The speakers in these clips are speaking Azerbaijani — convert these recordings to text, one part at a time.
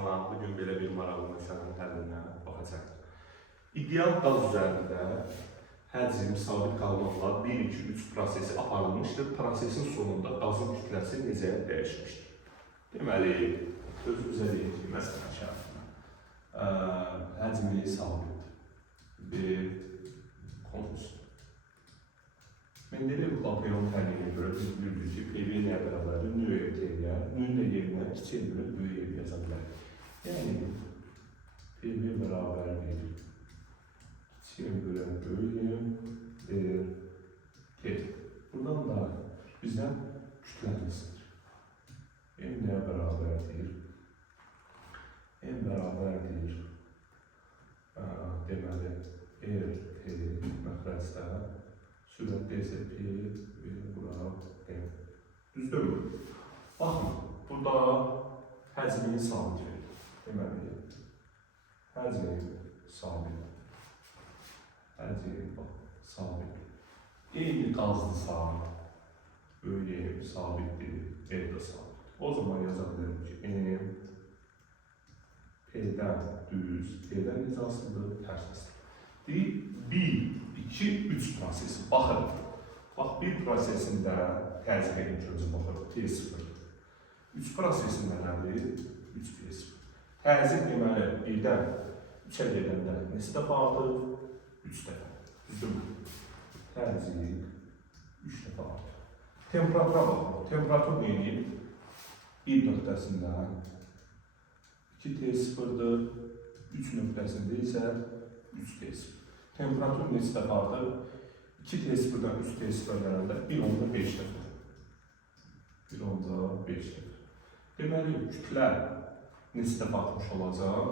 sana bugün belə bir maraqlı məsələnin həllinə baxacaq. İdeal qaz üzərində həcm sabit qalmaqla 1, 2, 3 prosesi aparılmışdır. Prosesin sonunda qazın kütləsi necə dəyişmişdir? Deməli, özümüzə deyək ki, məsələn şərtində həcmi sabit bir konus. Mendeleyev Klapeyron tənliğine görə biz biliriz ki, PV nəyə bərabərdir? Nöyə T'yə, nün də yerinə kiçik bölü böyük ev yaza bilərik. Yəni, PV bərabərdir kiçik bölü böyük ev T. Buradan da bizdən kütləmizdir. M nəyə bərabərdir? M bərabərdir. Deməli, R, T, məxrəcdə sürətdə isə P və bura M. Düzdürmü? Baxın, burada həcmini sabit verir. Deməli, həcmi sabit. Həcmi sabit. Eyni qazlısa, böyük sabitdir, R də sabit. O zaman yaza bilərim ki, M P'dən düz, T'dən nizasıdır, tərsizdir. Deyik, 1, 2, 3 prosesi. Baxın, bax, bir prosesində təzyiq edin ki, baxın, T0. 3 prosesində nədir? 3 T0. Təzyiq deməli, 1-dən 3-ə gedəndə neçə dəfə artır? 3 dəfə. Düzdürmü? Təzyiq 3 dəfə artır. Temperatura baxın. Temperatur neyini? 1 nöqtəsindən 2 T0-dır, 3 nöqtəsində isə 3 T0. Temperatur neçə dəfə artır? 2 T0-dan 3 T0 gələndə 1.5 dəfə. 1.5 dəfə. Deməli, kütlə neçə dəfə artmış olacaq?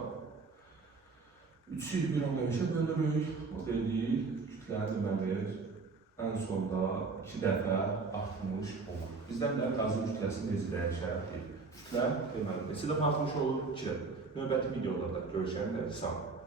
3-ü 1.5-ə bölürük. O dedik, kütlə deməli, ən sonda 2 dəfə artmış olur. Bizdən də qazın kütləsi necə dəyişər deyil. Kütlə deməli, neçə dəfə artmış olur? 2 dəfə. Növbəti videolarda görüşəndə sağ olun.